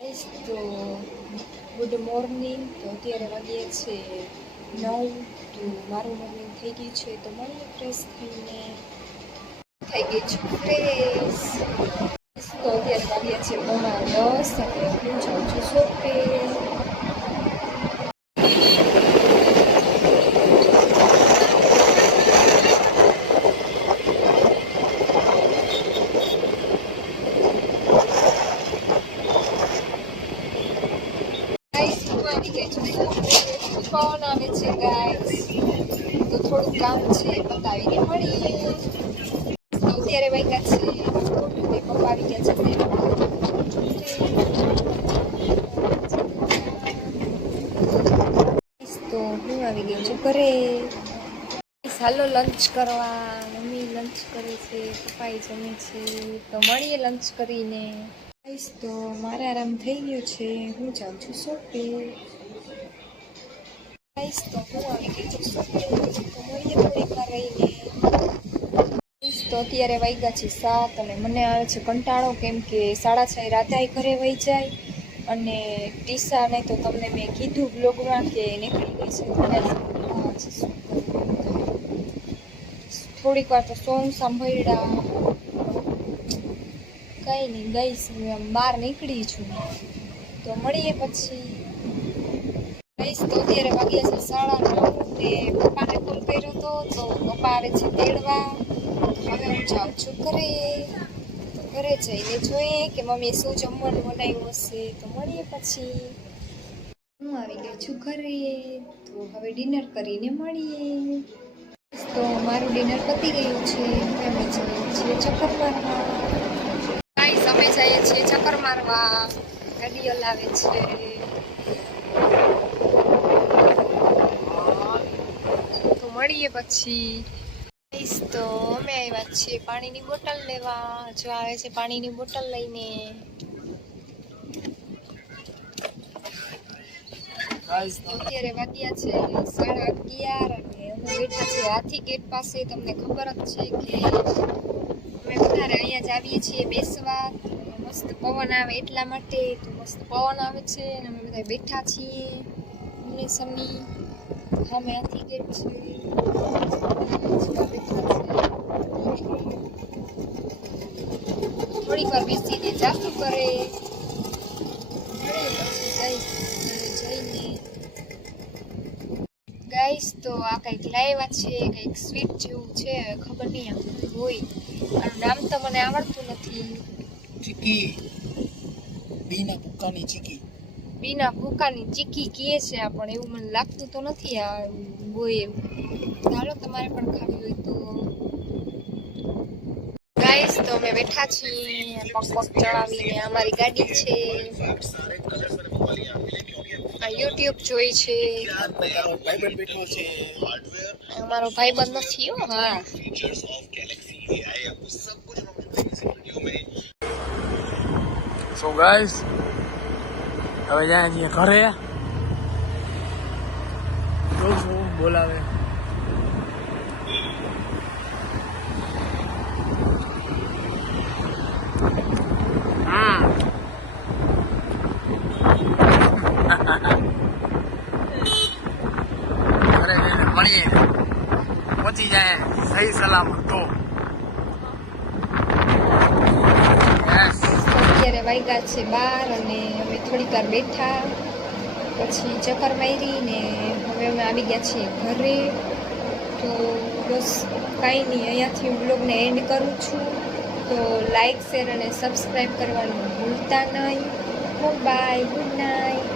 તો good morning. તો અત્યારે વાગ્યે છે 9. તો મારું મોર્નિંગ થઈ ગયું છે. તો મળીએ ફ્રેશ થઈને. થઈ ગઈ છું ફ્રેશ. તો અત્યારે વાગ્યા છે 9:10 અને હું જાઉં છું શોપે. ફોન આવે છે ગાઈસ, તો થોડું કામ છે બતાવીને મળીએ. તો અત્યારે વાગ્યા છે પપ્પા આવી ગયા છે. તો હું આવી ગઈ છું ઘરે. ચાલો લંચ કરવા. મમ્મી લંચ કરે છે, પપ્પાએ જમે છે. તો મળીએ લંચ કરીને. તો મારે આરામ થઈ ગયો છે. હું જાઉં છું શોપે. તો હું આવી ગઈ છું શોપે. તો મળીએ થોડીક વાર રહીને. તો અત્યારે વાગ્યા છે 7 અને મને આવે છે કંટાળો, કેમ કે 6:30 રાધાએ ઘરે વહી જાય અને ટીસા નહીં તો તમને મેં કીધું બ્લોગમાં કે નીકળી ગઈ છે. થોડીક વાર તો સોંગ સાંભળ્યા, કંઈ નહીં ગઈશ હું બહાર નીકળી છું. તો મળીએ પછી. તો અત્યારે વાગ્યા છે 9:30 ને પપ્પાને કોલ કર્યો હતો તો પપ્પા આવે છે તેડવા. હવે હું જાઉં છું ઘરે. તો ઘરે જઈને જોઈએ કે મમ્મીએ શું જમવાનું બનાવ્યું હશે. તો મળીએ પછી. હું આવી ગઈ છું ઘરે. તો હવે ડિનર કરીને મળીએ. તો મારું ડિનર પતી ગયું છે. અમે જઈએ છીએ ચક્કર મારવા. અમે જઈએ છીએ ચક્કર મારવા. ગાડીઓ લાવે છે. તો મળીએ પછી. તો અમે આવ્યા છીએ પાણીની બોટલ લેવા. જો આવે છે પાણીની બોટલ લઈને. અત્યારે વાગ્યા છે 11:30 અને અમે બેઠા છીએ હાથી ગેટ પાસે. તમને ખબર જ છે કે અમે વધારે અહીંયા જ આવીએ છીએ બેસવા. મસ્ત પવન આવે એટલા માટે. તો મસ્ત પવન આવે છે અને અમે બધા બેઠા છીએ. અમને સમી અમે હાથી ગેટ છે. થોડીક વાર બેસીને જાતું કરે. ગાઈસ તો આ કંઈક લાવ્યા છે, કંઈક સ્વીટ જેવું છે. ખબર નહીં આમ હોય. આનું નામ તો મને આવડતું નથી. ચીકી, બીના ભૂકાની ચીકી. બીના ભૂકાની ચીકી કહે છે આ, પણ એવું મને લાગતું તો નથી આ હોય એવું. ચાલો તમારે પણ ખાવી હોય તો. ગાઈસ તો અમે બેઠા છીએ પગ ચડાવીને. અમારી ગાડી છે. આ યુટ્યુબ જોઈ છે. અમારો ભાઈબંધ નથી હો. હા, સો ગાઈસ હવે જાય છીએ ઘરે. જોશું બોલાવે. ઘરે જઈને મળીએ. પહોંચી જાય સહી સલામત તો. અત્યારે વાગ્યા છે 12 અને અમે થોડીક વાર બેઠા પછી ચક્કર મારી ને હવે અમે આવી ગયા છીએ ઘરે. તો બસ કાંઈ નહીં, અહીંયાથી હું બ્લોગને એન્ડ કરું છું. તો લાઈક, શેર અને સબસ્ક્રાઈબ કરવાનું ભૂલતા નહીં. Bye, good night.